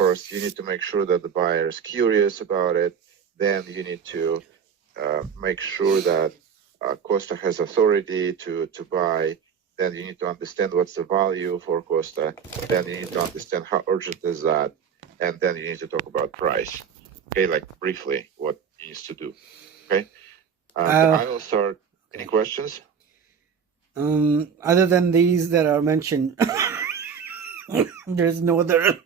first you need to make sure that the buyer is curious about it. Then you need to make sure that Costa has authority to buy. Then you need to understand what's the value for Costa. Then you need to understand how urgent is that. And then you need to talk about price. Okay, like briefly what he needs to do. Okay. I will start. Any questions? Other than these that are mentioned, there's no other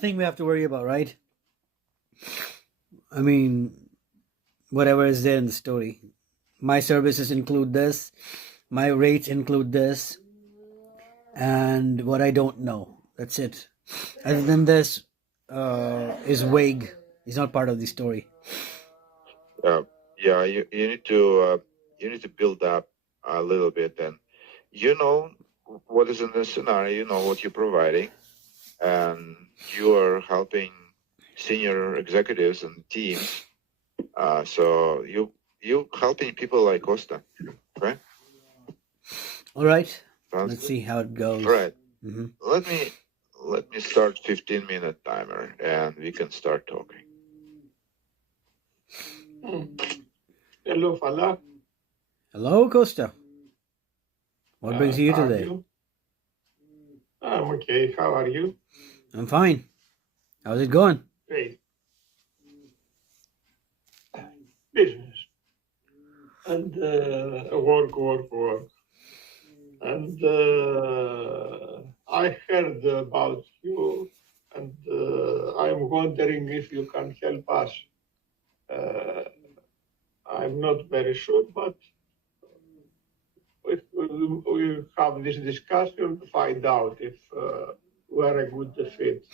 thing we have to worry about, right? I mean, whatever is there in the story. My services include this, my rates include this, and what I don't know. That's it. Other than this, is vague. It's not part of the story. Yeah, you need to build up a little bit, and you know what is in the scenario. You know what you're providing, and you are helping senior executives and teams. So you helping people like Costa, right? All right. Sounds Let's good. see how it goes. All right. Mm-hmm. Let me start 15-minute timer, and we can start talking. Hello, Fala. Hello, Costa. What brings you How are today? you? I'm okay. How are you? I'm fine. How's it going? Great. Business. And work. And I heard about you, and I'm wondering if you can help us. I'm not very sure, but we have this discussion to find out if we're a good fit,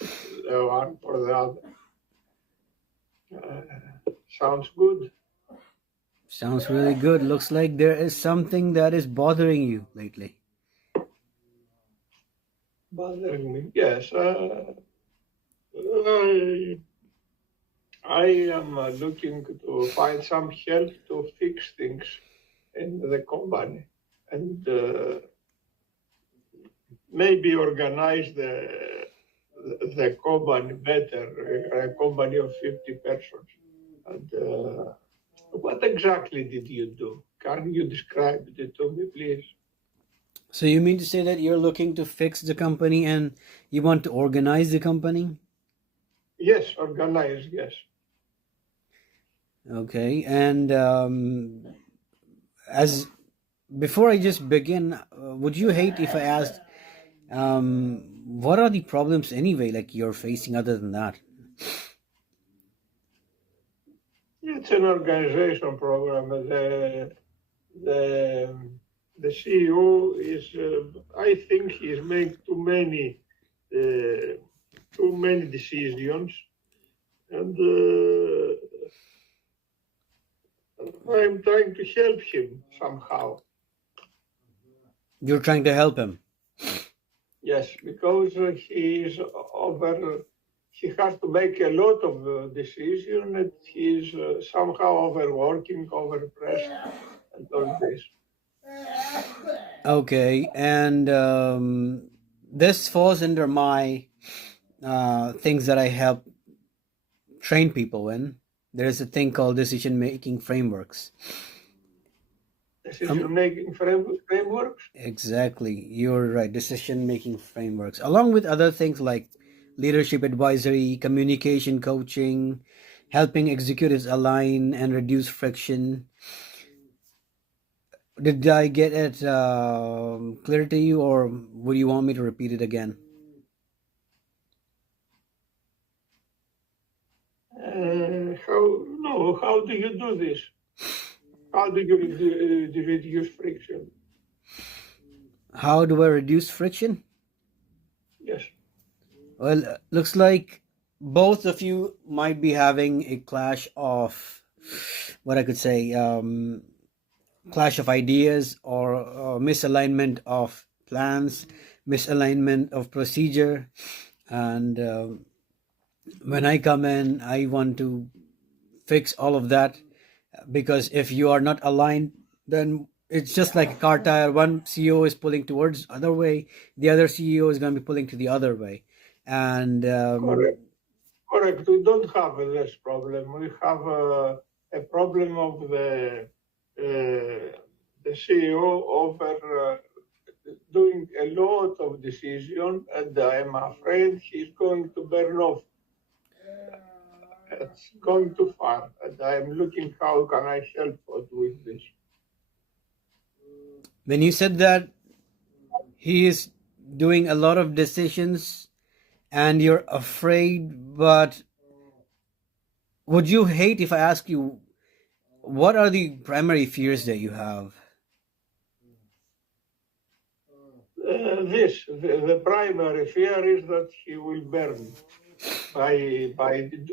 the one for the other. Sounds good. Sounds really good. Looks like there is something that is bothering you lately. Bothering me? Yes. I am looking to find some help to fix things in the company and maybe organize the company better, a company of 50 persons. And what exactly did you do? Can you describe it to me, please? So you mean to say that you're looking to fix the company and you want to organize the company? Yes, organize, yes. Okay. And as before I just begin, would you hate if I asked, what are the problems anyway, like you're facing other than that? It's an organization program. The CEO is, I think, he's made too many decisions, and I'm trying to help him somehow. You're trying to help him. Yes, because he has to make a lot of decisions, and he's somehow overworking, overpressed, and all this. Okay, and this falls under my things that I help train people in. There is a thing called decision-making frameworks. Decision-making frameworks? Exactly, you're right. Decision-making frameworks, along with other things like leadership advisory, communication coaching, helping executives align and reduce friction. Did I get it clear to you, or would you want me to repeat it again? How do you do this? How do you reduce friction? How do I reduce friction? Yes. Well, looks like both of you might be having a clash of, what I could say, clash of ideas or misalignment of plans, misalignment of procedure. And when I come in, I want to fix all of that, because if you are not aligned, then it's just like a car tire. One CEO is pulling towards other way, the other CEO is going to be pulling to the other way, And Correct. Correct. We don't have this problem. We have a problem of the CEO over doing a lot of decision, and I'm afraid he's going to burn off. It's going too far, and I'm looking how can I help with this. when you said that he is doing a lot of decisions and you're afraid, but would you hate if I ask you what are the primary fears that you have? The primary fear is that he will burn by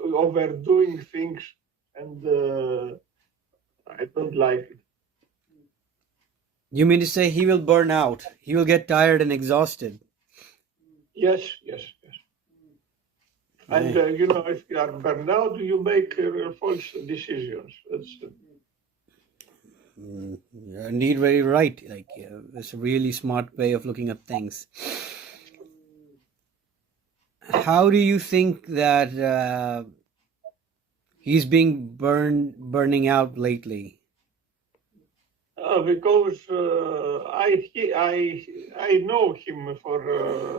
overdoing things, and I don't like it. You mean to say he will burn out? He will get tired and exhausted? Yes, yes, yes. And if you are burned out, you make false decisions. You're indeed very right. Like it's a really smart way of looking at things. How do you think that he's being burning out lately? Because I know him for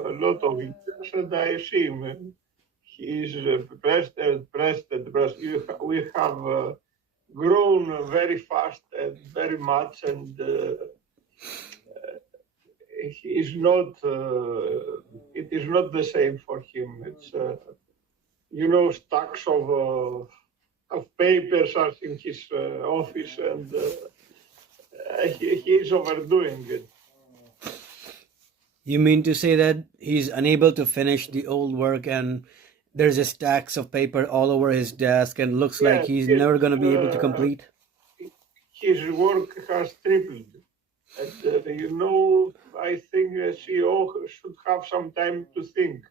a lot of years, and I see him. He is pressed and pressed and pressed. We have grown very fast and very much, and he is not. It is not the same for him. It's stacks of papers are in his office, and he is overdoing it. You mean to say that he's unable to finish the old work and there's a stacks of paper all over his desk and looks like Yes, he's never going to be able to complete? His work has tripled. And, I think a CEO should have some time to think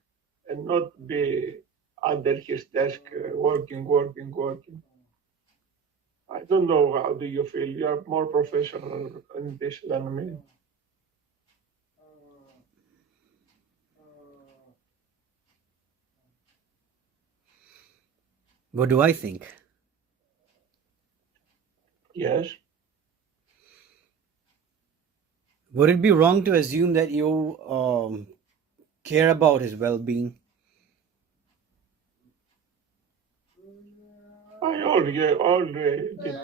and not be under his desk working. I don't know, how do you feel? You are more professional in this than me. What do I think? Yes. Would it be wrong to assume that you care about his well-being? I already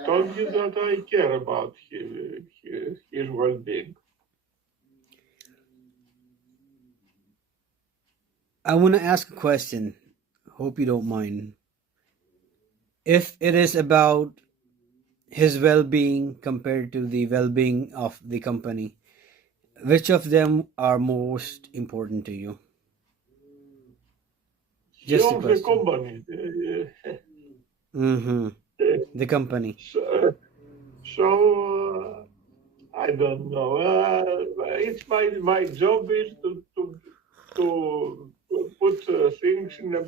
told you that I care about his well-being. I want to ask a question. Hope you don't mind. If it is about his well-being compared to the well-being of the company, which of them are most important to you? He Just a owns the question. company. The company. So I don't know. It's my job is to put things in a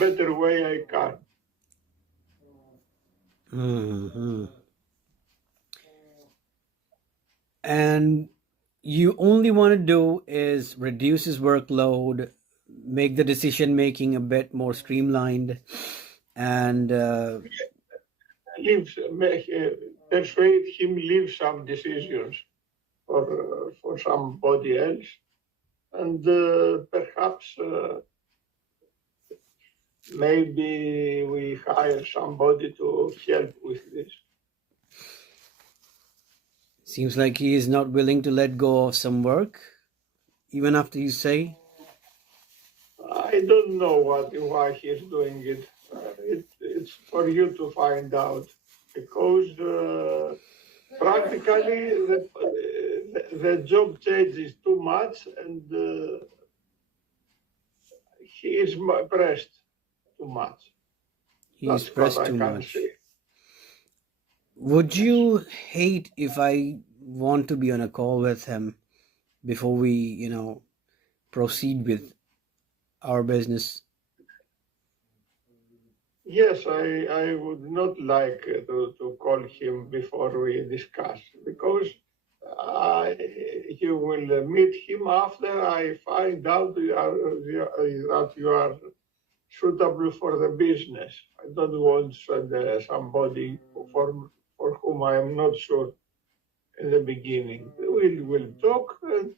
better way I can. And you only want to do is reduce his workload, make the decision making a bit more streamlined, and Persuade him leave some decisions for somebody else, and perhaps maybe we hire somebody to help with this. seems like he is not willing to let go of some work, even after you say. I don't know why he's doing it. It's for you to find out, because practically the job changes too much, and he is pressed too much. He is That's pressed what I too can much. say. Would you hate if I want to be on a call with him before we, proceed with our business? Yes, I would not like to call him before we discuss, because you will meet him after I find out that you are suitable for the business. I don't want somebody for whom I am not sure in the beginning. We'll talk, and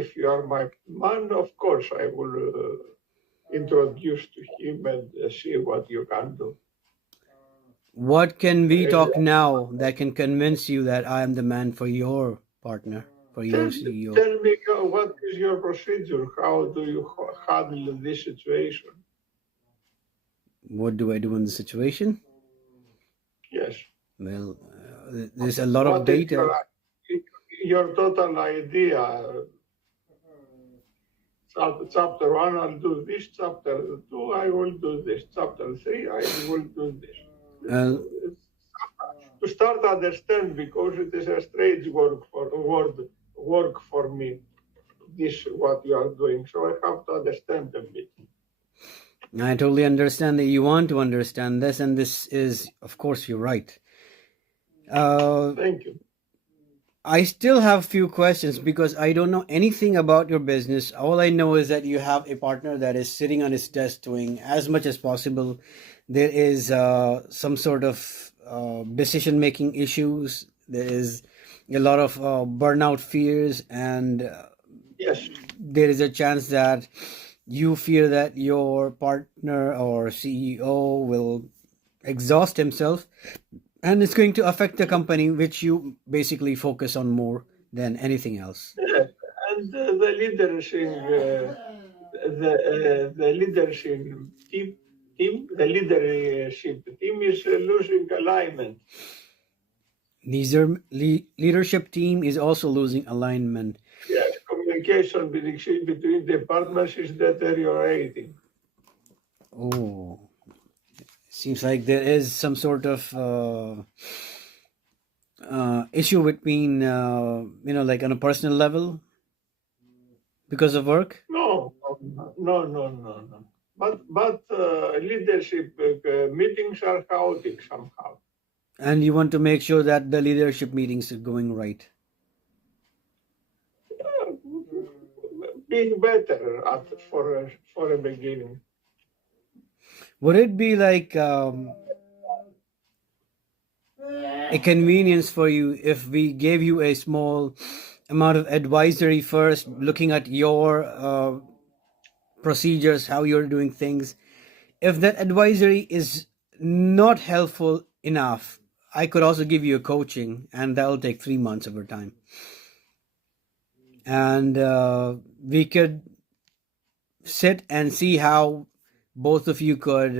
if you are my man, of course I will introduce to him and see what you can do. What can we talk now that can convince you that I am the man for your partner, for your CEO? Tell me what is your procedure? How do you handle this situation? What do I do in the situation? Yes. Well, there's a lot of What is data. your total idea? Chapter 1, I'll do this. Chapter 2, I will do this. Chapter 3, I will do this. To start understand, because it is a strange work for me. This what you are doing, so I have to understand a bit. I totally understand that you want to understand this, and this is, of course, you're right. Thank you. I still have few questions because I don't know anything about your business. All I know is that you have a partner that is sitting on his desk doing as much as possible. There is some sort of decision-making issues. There is a lot of burnout fears, and Yes, there is a chance that you fear that your partner or CEO will exhaust himself, and it's going to affect the company, which you basically focus on more than anything else. yes. And the leadership team is losing alignment. Leadership team is also losing alignment. Yes, communication between departments is deteriorating. Oh, seems like there is some sort of issue between, like on a personal level because of work. No. But leadership meetings are chaotic somehow. And you want to make sure that the leadership meetings are going right. Being better for a beginning. Would it be like a convenience for you if we gave you a small amount of advisory first, looking at your procedures, how you're doing things? If that advisory is not helpful enough, I could also give you a coaching, and that'll take 3 months of your time. And we could sit and see how both of you could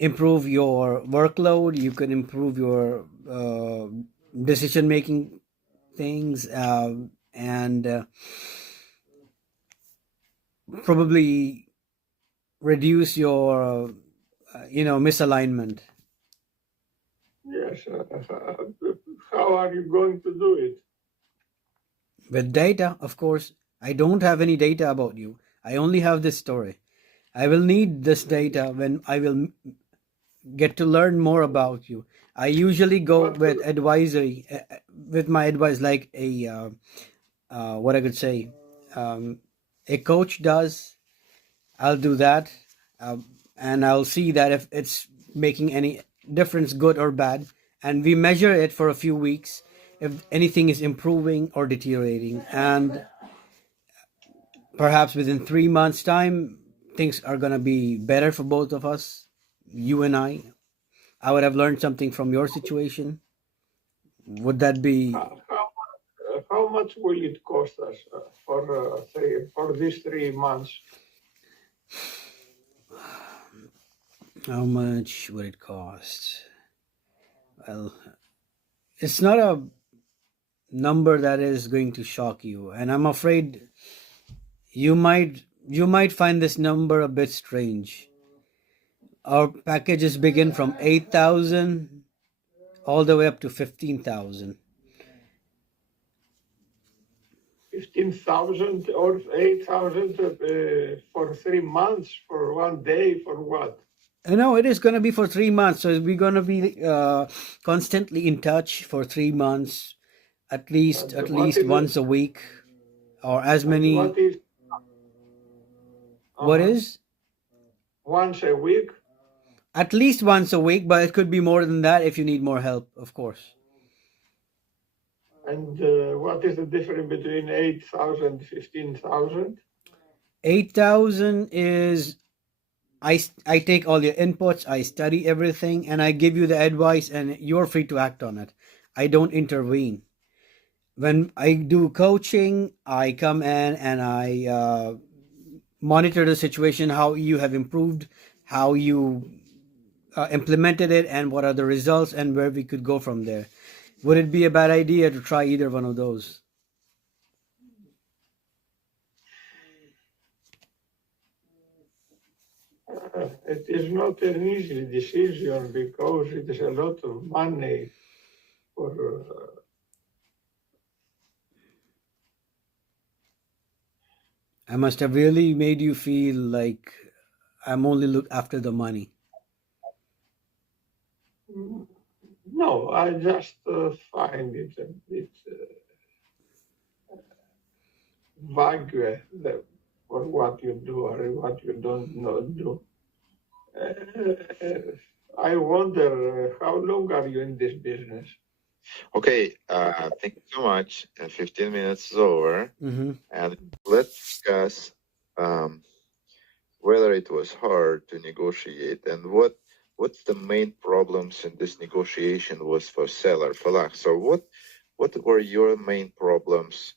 improve your workload. You could improve your decision making things, and probably reduce your misalignment. Yes. How are you going to do it? With data, of course. I don't have any data about you. I only have this story. I will need this data when I will get to learn more about you. I usually go with advisory, with my advice, like a what I could say, a coach does. I'll do that, and I'll see that if it's making any difference, good or bad, and we measure it for a few weeks if anything is improving or deteriorating, and perhaps within 3 months' time, things are gonna be better for both of us, you and I. I would have learned something from your situation. Would that be? How much will it cost us for these 3 months? How much would it cost? Well, it's not a number that is going to shock you, and I'm afraid you might find this number a bit strange. Our packages begin from 8,000 all the way up to 15,000. 15,000 or 8,000 for 3 months, for 1 day, for what? No, it is going to be for 3 months. So we're going to be constantly in touch for 3 months, at least And what is once a week, or as and many. what is What uh is? once a week? At least once a week, but it could be more than that if you need more help, of course. And what is the difference between 8,000 15,000? 8,000 is I take all your inputs, I study everything, and I give you the advice, and you're free to act on it. I don't intervene. When I do coaching, I come in and I monitor the situation, how you have improved, how you implemented it, and what are the results, and where we could go from there. Would it be a bad idea to try either one of those? It is not an easy decision because it is a lot of money for. I must have really made you feel like I'm only look after the money. No, I just find it a bit vague for what you do or what you don't not do. I wonder how long are you in this business? Okay, thank you so much. 15 minutes is over, Mm-hmm. and let's discuss whether it was hard to negotiate and what's the main problems in this negotiation was for seller Falak. So what were your main problems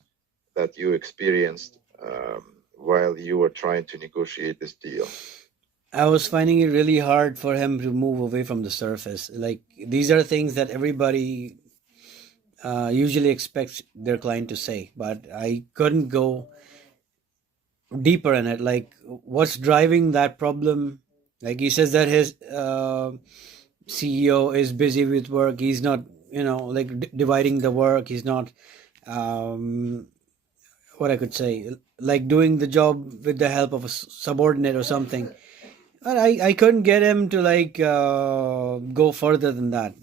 that you experienced while you were trying to negotiate this deal? I was finding it really hard for him to move away from the surface. Like, these are things that everybody usually expects their client to say, but I couldn't go deeper in it. Like, what's driving that problem? Like, he says that his CEO is busy with work. He's not, like dividing the work. He's not, um, what I could say, like doing the job with the help of a subordinate or something. But I couldn't get him to like go further than that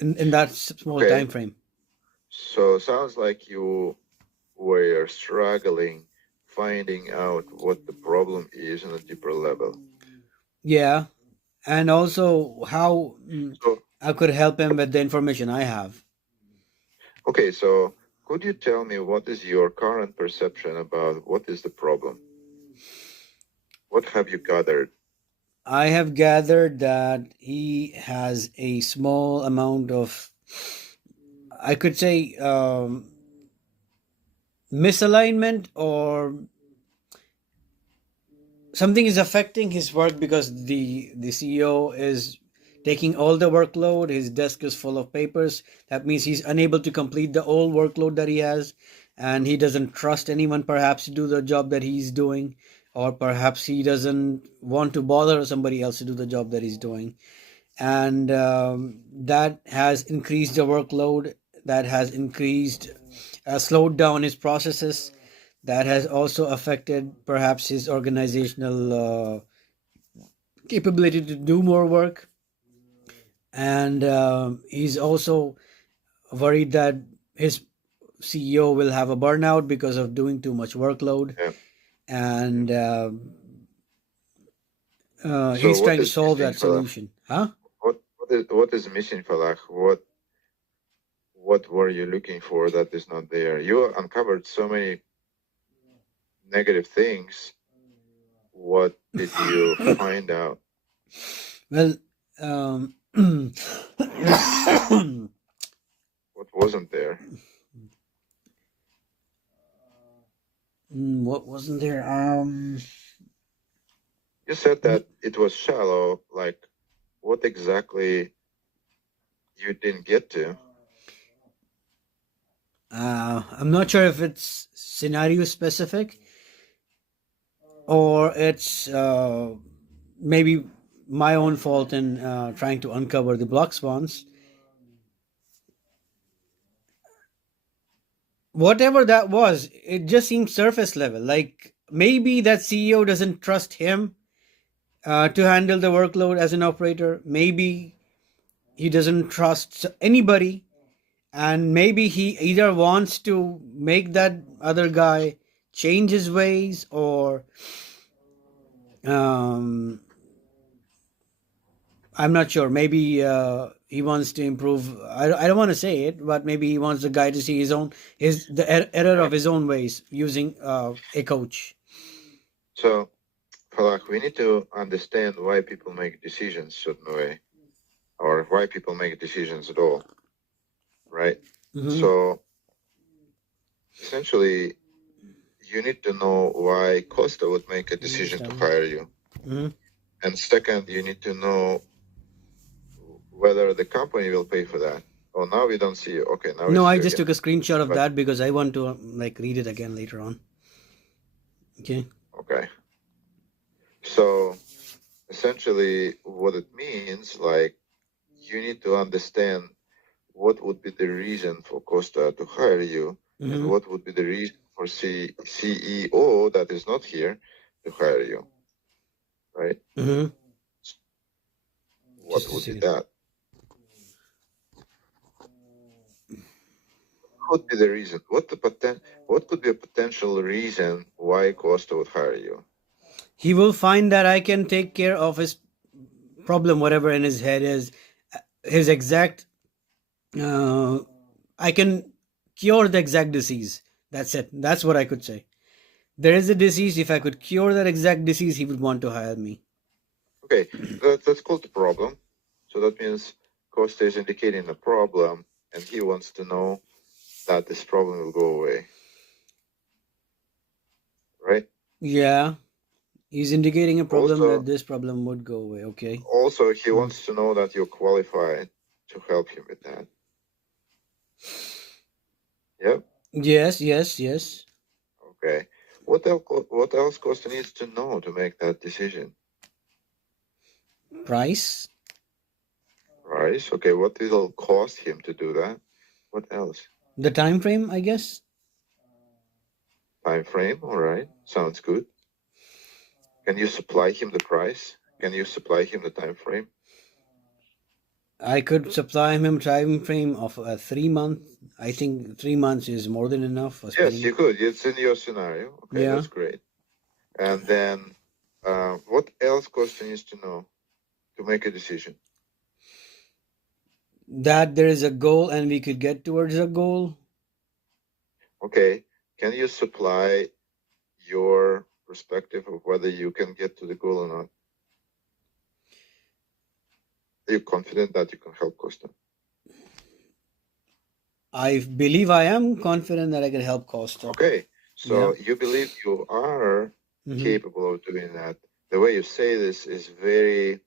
in that small Okay, time frame. so sounds like you were struggling finding out what the problem is on a deeper level. Yeah, and also how So, I could help him with the information I have. okay, so could you tell me what is your current perception about what is the problem? What have you gathered? I have gathered that he has a small amount of, I could say, misalignment, or something is affecting his work because the CEO is taking all the workload. His desk is full of papers. That means he's unable to complete the old workload that he has, and he doesn't trust anyone perhaps to do the job that he's doing, or perhaps he doesn't want to bother somebody else to do the job that he's doing, and that has increased the workload. That has increased, slowed down his processes. That has also affected perhaps his organizational capability to do more work, and he's also worried that his CEO will have a burnout because of doing too much workload, Yeah. and So he's what trying to is solve missing, that Falak? solution. Huh? What is missing, Falak? What were you looking for that is not there? You uncovered so many negative things. What did you find out? Well, What wasn't there? what wasn't there? You said that it was shallow. Like, what exactly you didn't get to? I'm not sure if it's scenario specific, or it's maybe my own fault in trying to uncover the block spawns. Whatever that was, it just seemed surface level. Like, maybe that CEO doesn't trust him to handle the workload as an operator. Maybe he doesn't trust anybody, and maybe he either wants to make that other guy change his ways, or um, I'm not sure. Maybe he wants to improve. I don't want to say it, but maybe he wants the guy to see the error of his own ways using a coach. So, Falak, we need to understand why people make decisions certain way, or why people make decisions at all, right? Mm-hmm. So, essentially, you need to know why Costa would make a decision to hire you. Mm-hmm. And second, you need to know whether the company will pay for that. Oh, now we don't see you. Okay, now No, we see I you just again. took a screenshot of that because I want to read it again later on. Okay. Okay. So essentially what it means, like, you need to understand what would be the reason for Costa to hire you, Mm-hmm. and what would be the reason for CEO that is not here to hire you, right? Mm-hmm. What Just a would be second. that? What would be the reason? What could be a potential reason why Costa would hire you? He will find that I can take care of his problem, whatever in his head is, his exact. I can cure the exact disease. That's it. That's what I could say. There is a disease. If I could cure that exact disease, he would want to hire me. Okay, that's called the problem. So that means Costa is indicating a problem, and he wants to know that this problem will go away, right? Yeah, he's indicating a problem Also, that this problem would go away. Okay. also, he wants to know that you're qualified to help him with that. Yep. Yes, yes, yes. Okay. What else Costa needs to know to make that decision? Price. Price. Okay. What it'll cost him to do that? What else? The time frame, I guess. Time frame. All right. Sounds good. Can you supply him the price? Can you supply him the time frame? I could supply him time frame of 3 months. I think 3 months is more than enough for Yes, spending. you could. It's in your scenario. Okay, Yeah. that's great. And then, what else Costa needs to know to make a decision? That there is a goal and we could get towards a goal. Okay, can you supply your perspective of whether you can get to the goal or not? Are you confident that you can help Costa? I believe I am confident that I can help Costa. Okay, so Yeah. you believe you are Mhm. capable of doing that. The way you say this is very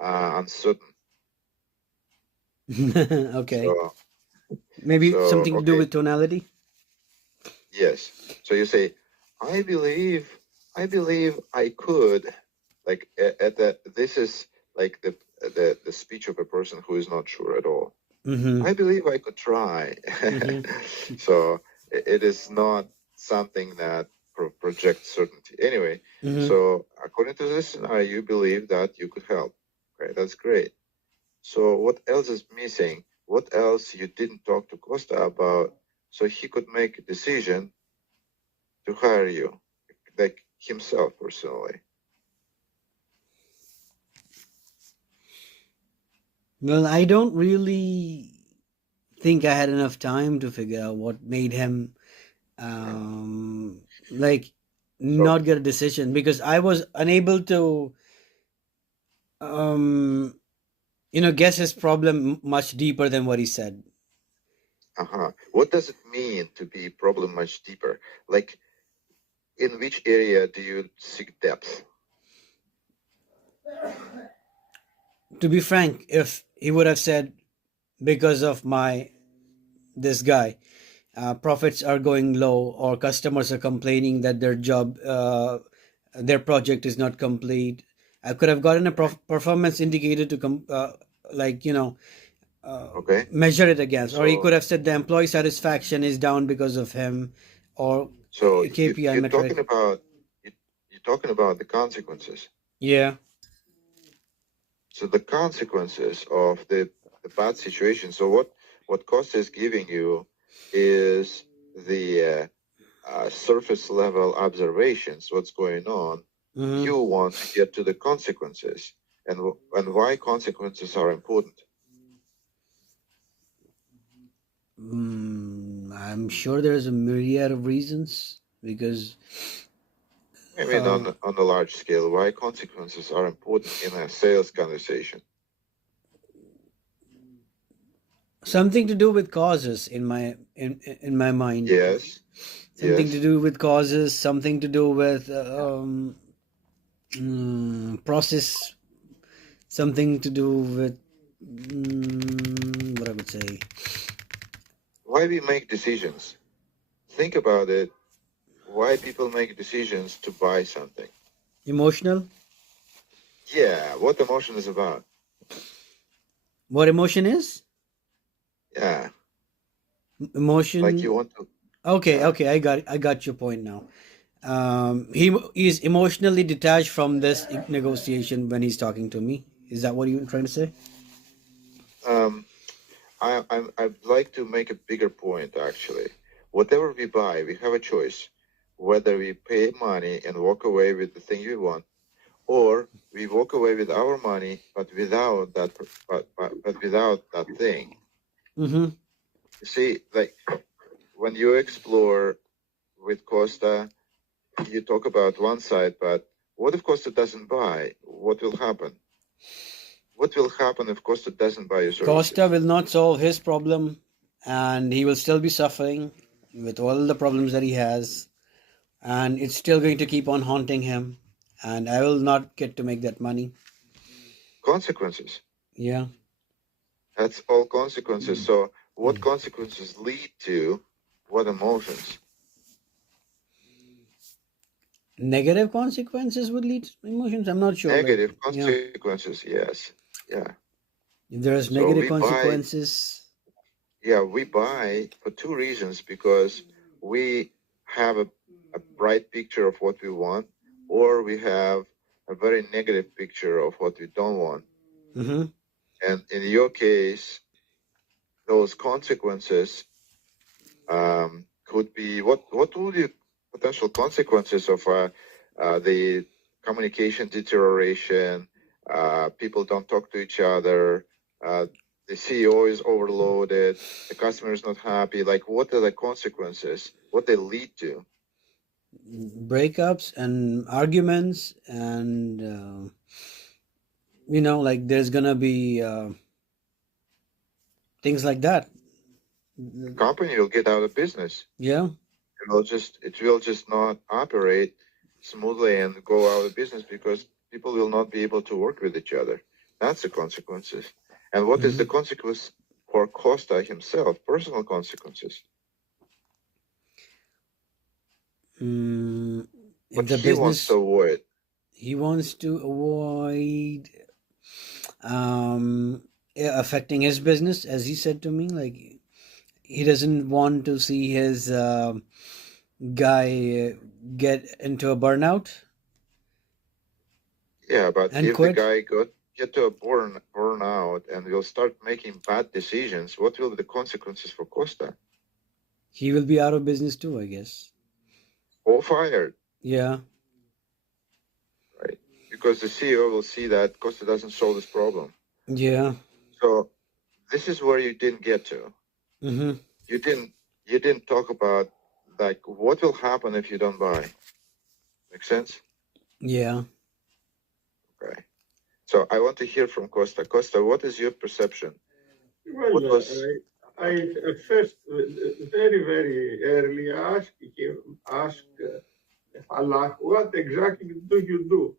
uncertain. Okay. So, Maybe something to do with tonality. Yes. So you say, I believe I could, like this is like the speech of a person who is not sure at all. Mm-hmm. I believe I could try. Mm-hmm. So it is not something that projects certainty. Anyway, Mm-hmm. so according to this scenario, you believe that you could help. Okay, that's great. So what else is missing? What else you didn't talk to Costa about so he could make a decision to hire you, like himself personally? Well, I don't really think I had enough time to figure out what made him not get a decision, because I was unable to guess his problem much deeper than what he said. What does it mean to be problem much deeper? Like, in which area do you seek depth? To be frank, if he would have said, because of this guy, profits are going low, or customers are complaining that their project is not complete, I could have gotten a performance indicator to measure it against. Or he could have said the employee satisfaction is down because of him, or so KPI you're metric. talking about the consequences. Yeah. So the consequences of the bad situation. So what Costa is giving you is the surface level observations, what's going on. Mm-hmm. You want to get to the consequences and why consequences are important. I'm sure there's a myriad of reasons because I mean, on a large scale, why consequences are important in a sales conversation. something to do with causes in my mind. Yes, Something yes. to do with causes. Something to do with process. Something to do with what I would say. Why we make decisions? Think about it. Why people make decisions to buy something? Emotional. Yeah, what emotion is about? What emotion is? Yeah, Emotion. like you want to. Okay, Yeah. okay, I got your point now. He is emotionally detached from this negotiation when he's talking to me. Is that what you're trying to say? Um, I'd like to make a bigger point actually. Whatever we buy, we have a choice whether we pay money and walk away with the thing we want, or we walk away with our money but without that but without that thing. Mm-hmm. You see, like when you explore with Costa, you talk about one side, but what if Costa doesn't buy? What will happen? What will happen if Costa doesn't buy your services? Costa will not solve his problem, and he will still be suffering with all the problems that he has, and it's still going to keep on haunting him, and I will not get to make that money. Consequences. Yeah. That's all consequences. So what consequences lead to what emotions? Negative consequences would lead to emotions. I'm not sure. Negative Yeah. consequences, yes. Yeah. If there's So negative we buy, consequences, we buy for two reasons, because we have a bright picture of what we want, or we have a very negative picture of what we don't want. mm-hmm. And in your case, those consequences could be what would be potential consequences of the communication deterioration? People don't talk to each other. The CEO is overloaded. The customer is not happy. Like, what are the consequences? What they lead to? breakups and arguments, and like there's gonna be things like that. The company will get out of business. Yeah. It will just not operate smoothly and go out of business because people will not be able to work with each other. That's the consequences. And what is the consequence for Costa himself? Personal consequences. If What the he wants to avoid. he wants to avoid affecting his business, as he said to me, like he doesn't want to see his guy get into a burnout. Yeah, but And if quit. the guy get to a burnout and will start making bad decisions, what will be the consequences for Costa? He will be out of business too, I guess. Or fired. Yeah. Right. Because the CEO will see that Costa doesn't solve this problem. Yeah. So this is where you didn't get to. Mm-hmm. You didn't talk about like what will happen if you don't buy. Make sense? Yeah. Okay. So I want to hear from Costa. Costa, what is your perception? Well, I first, very, very early asked Allah, what exactly do you do?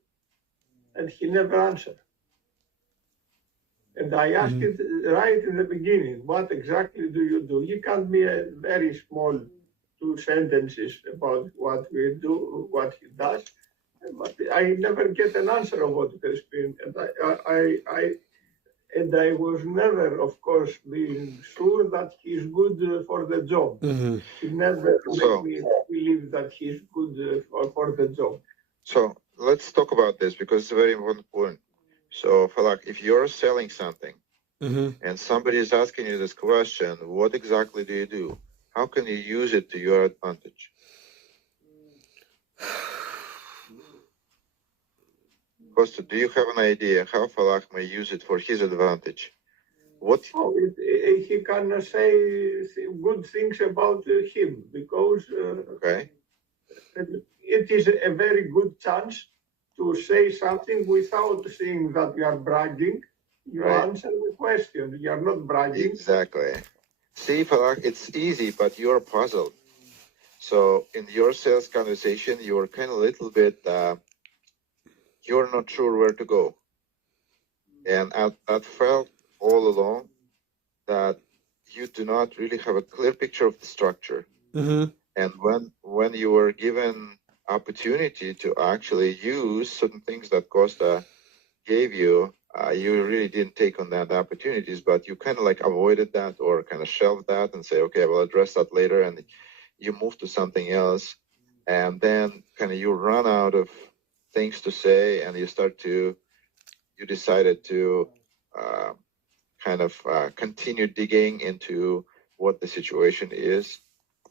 And he never answered. And I asked it right in the beginning, what exactly do you do? He called me a very small 2 sentences about what we do, what he does, but I never get an answer of what it has been. And I was never, of course, being sure that he's good for the job. He never made me believe that he's good for the job. So let's talk about this because it's a very important point. So, Falak, if you're selling something and somebody is asking you this question, what exactly do you do? How can you use it to your advantage? Costa, do you have an idea how Falak may use it for his advantage? What? Oh, he can say good things about him because Okay. it is a very good chance to say something without saying that you are bragging. You Right. answer the question. You are not bragging. Exactly. See, Falak, it's easy, but you're puzzled. So in your sales conversation, you're kind of a little bit, you're not sure where to go. And I felt all along that you do not really have a clear picture of the structure. And when you were given opportunity to actually use certain things that Costa gave you, you really didn't take on that opportunities, but you kind of like avoided that or kind of shelved that and say, okay, I will address that later. And you move to something else. And then kind of you run out of things to say and you decided to continue digging into what the situation is.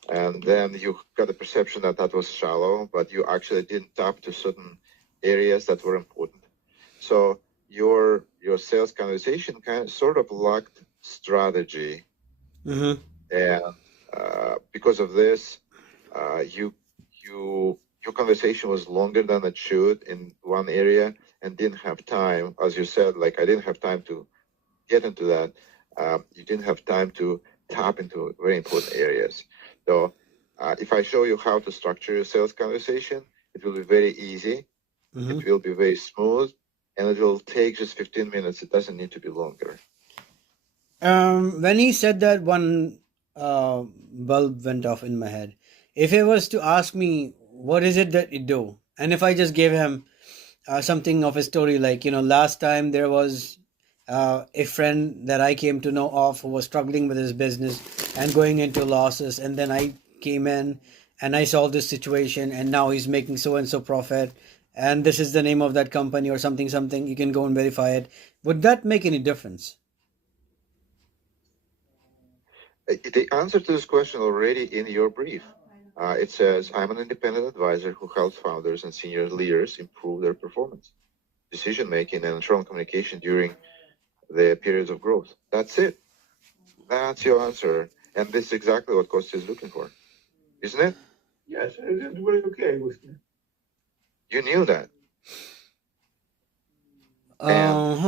And then you got the perception that that was shallow, but you actually didn't tap to certain areas that were important. So your sales conversation sort of lacked strategy, and because of this, your conversation was longer than it should in one area, and didn't have time, as you said. Like I didn't have time to get into that. You didn't have time to tap into very important areas. So if I show you how to structure your sales conversation, it will be very easy. It will be very smooth, and it will take just 15 minutes. It doesn't need to be longer. When he said that, one bulb went off in my head. If he was to ask me, what is it that you do? And if I just gave him something of a story, like, last time there was a friend that I came to know of who was struggling with his business and going into losses. And then I came in and I solved this situation, and now he's making so and so profit. And this is the name of that company or something. You can go and verify it. Would that make any difference? The answer to this question already in your brief. It says, I'm an independent advisor who helps founders and senior leaders improve their performance, decision-making, and internal communication during the periods of growth. That's it. That's your answer. And this is exactly what Costa is looking for, isn't it? Yes, it was okay with me. You knew that. I'm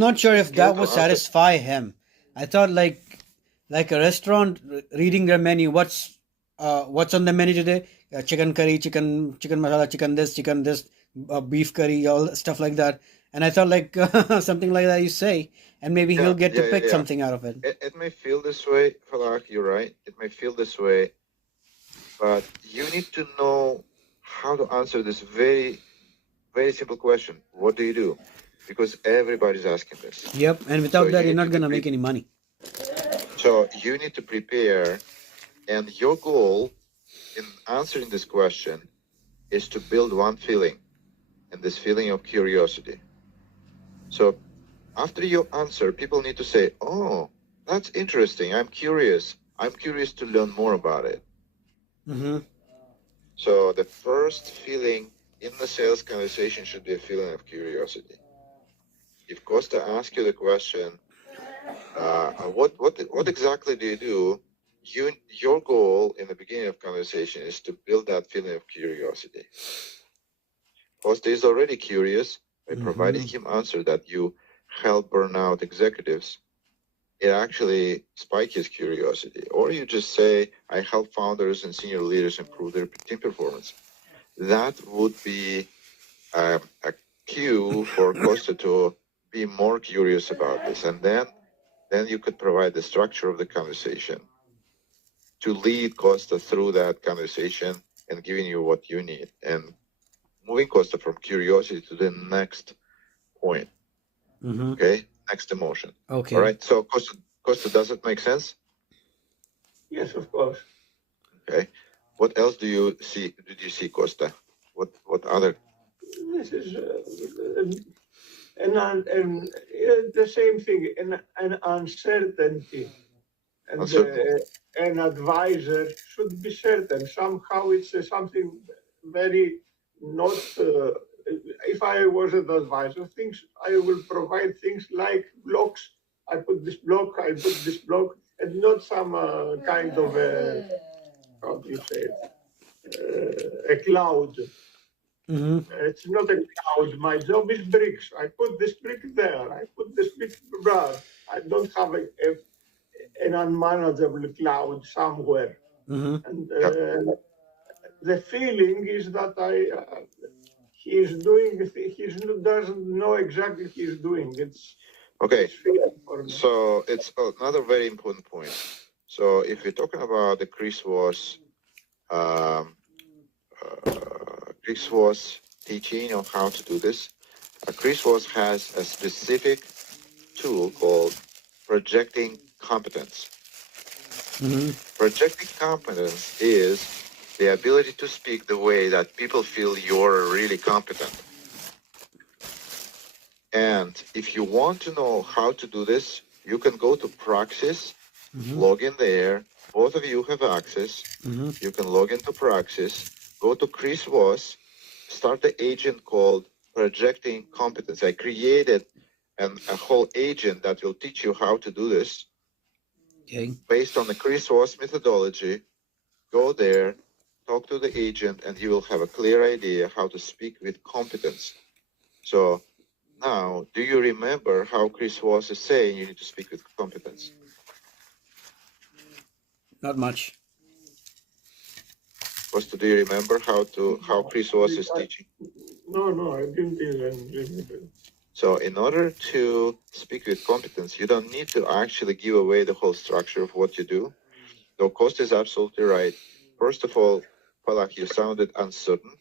not sure if that would satisfy him. I thought like a restaurant reading their menu. What's on the menu today? Chicken curry, chicken masala, chicken this, beef curry, all stuff like that. And I thought like something like that you say, and maybe he'll get to pick something out of it. It may feel this way, Falak, you're right. It may feel this way, but you need to know how to answer this very, very simple question. What do you do? Because everybody's asking this. Yep, and without that, you're not going to make any money. So you need to prepare, and your goal in answering this question is to build one feeling, and this feeling of curiosity. So after you answer, people need to say, oh, that's interesting. I'm curious. I'm curious to learn more about it. So the first feeling in the sales conversation should be a feeling of curiosity. If Costa asks you the question, what exactly do you do? Your goal in the beginning of conversation is to build that feeling of curiosity. Costa is already curious by providing him answer that you help burnout executives. It actually spikes his curiosity. Or you just say, I help founders and senior leaders improve their team performance. That would be a cue for Costa to be more curious about this. And then you could provide the structure of the conversation to lead Costa through that conversation and giving you what you need and moving Costa from curiosity to the next point. Okay, next emotion. Okay. All right. So Costa, does it make sense? Yes, of course. Okay. What else did you see, Costa? What other? This is the same thing, an uncertainty. And Uncertainty. an advisor should be certain. Somehow it's something very not. If I was an advisor, I will provide things like blocks. I put this block, I put this block, and not some kind of how do you say it? A cloud. Mm-hmm. It's not a cloud. My job is bricks. I put this brick there. I put this brick there. I don't have an unmanageable cloud somewhere. Mm-hmm. And Yeah. the feeling is that he doesn't know exactly he's doing. Okay. It's feeling for me. So it's another very important point. So if you're talking about the Chris Voss teaching on how to do this, Chris Voss has a specific tool called projecting competence. Mm-hmm. Projecting competence is the ability to speak the way that people feel you're really competent. And if you want to know how to do this, you can go to Praxis, log in there. Both of you have access. You can log into Praxis, go to Chris Voss, start the agent called Projecting Competence. I created a whole agent that will teach you how to do this. Okay. Based on the Chris Voss methodology. Go there, talk to the agent, and you will have a clear idea how to speak with competence. So now, do you remember how Chris Voss is saying you need to speak with competence? Not much. Costa, do you remember how Chris Voss is teaching? No, I didn't even. So in order to speak with competence, you don't need to actually give away the whole structure of what you do. Though Costa is absolutely right. First of all, Palak, you sounded uncertain.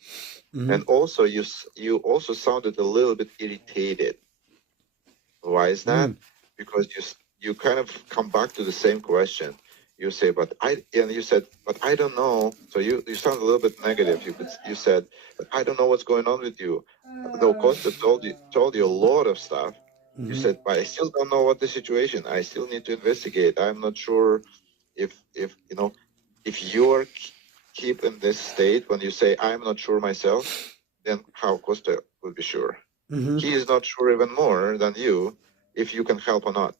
And also you also sounded a little bit irritated. Why is that? Because you kind of come back to the same question. You say, you said, but I don't know. So you sound a little bit negative. You said, but I don't know what's going on with you. Though Costa told you a lot of stuff. You said, but I still don't know what the situation. I still need to investigate. I'm not sure if you're keep in this state when you say I'm not sure myself, then how Costa will be sure? He is not sure even more than you if you can help or not.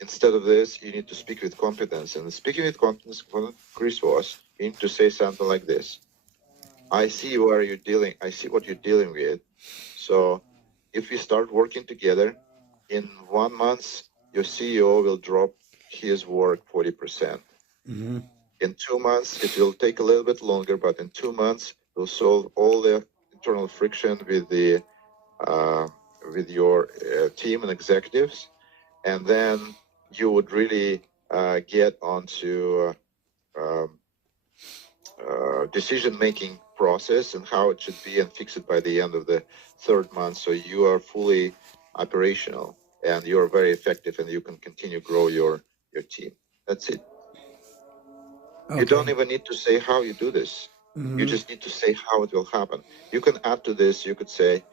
Instead of this, you need to speak with competence. And speaking with competence, Chris Voss, you need to say something like this. I see what you're dealing with. So if we start working together, in 1 month, your CEO will drop his work 40%. In 2 months, it will take a little bit longer, but in 2 months, we'll solve all the internal friction with your team and executives, and then you would really get onto decision-making process and how it should be, and fix it by the end of the 3rd month, so you are fully operational and you're very effective, and you can continue grow your team. That's it. Okay. You don't even need to say how you do this. You just need to say how it will happen. You can add to this. You could say,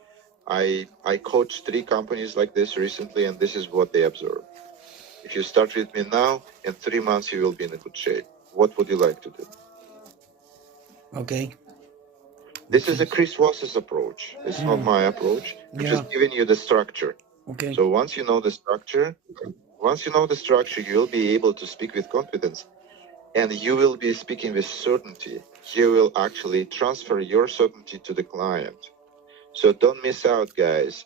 I coached 3 companies like this recently, and this is what they observed. If you start with me now, in 3 months you will be in a good shape. What would you like to do? Okay. This is a Chris Voss's approach. It's not my approach. I'm just giving you the structure. Okay. So once you know the structure, you'll be able to speak with confidence, and you will be speaking with certainty. You will actually transfer your certainty to the client. So don't miss out, guys.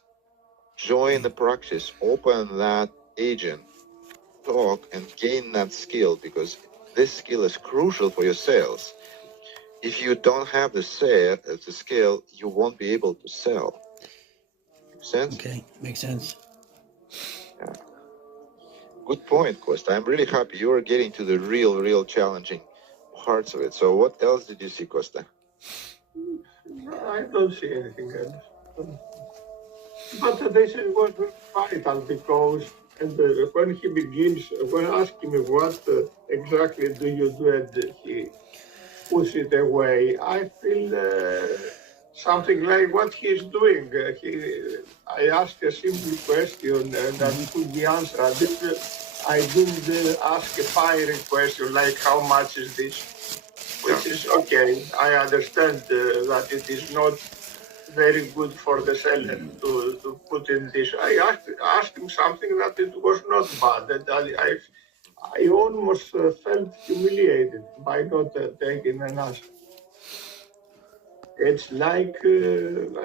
Join the practice, open that agent, talk, and gain that skill, because this skill is crucial for your sales. If you don't have the skill, you won't be able to sell. Make sense? Okay, makes sense. Yeah. Good point, Costa. I'm really happy you are getting to the real challenging parts of it. So what else did you see, Costa? I don't see anything else. But this was vital, because when he begins, when asking me what exactly do you do, and push it away. I feel something like what he's doing. I asked a simple question that could be answered. I didn't ask a fiery question like how much is this, which is okay. I understand that it is not very good for the seller to put in this. I asked him something that it was not bad. That I almost felt humiliated by not taking an answer. It's like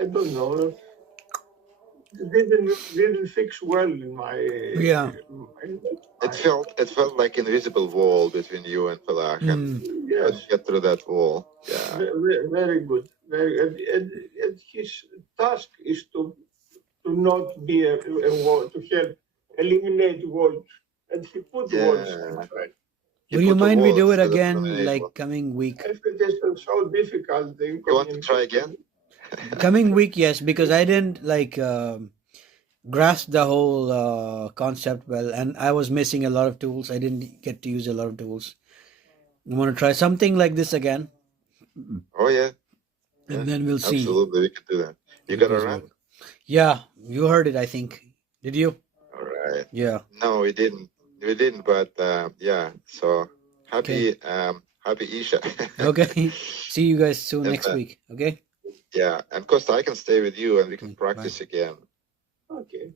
I don't know. Didn't fix well in my. Yeah. It felt like invisible wall between you and Falak, and Yes, get through that wall. Yeah. very good. And his task is to not be a wall, to help eliminate walls, and he put walls inside. Will you put a mind we wall do it instead of again, eliminate like wall. coming week? If it is so difficult, the You want to try again? Coming week, yes, because I didn't like grasp the whole concept well, and I was missing a lot of tools. I didn't get to use a lot of tools. I want to try something like this again, Oh yeah. and then we'll see. Absolutely, we can do that. You got a run? Yeah, you heard it, I think. Did you? All right. Yeah. No, we didn't. We didn't, but yeah. So happy Isha. Okay. See you guys soon And, next week. Okay. Yeah, and Costa, I can stay with you and we can Okay, practice again. Okay.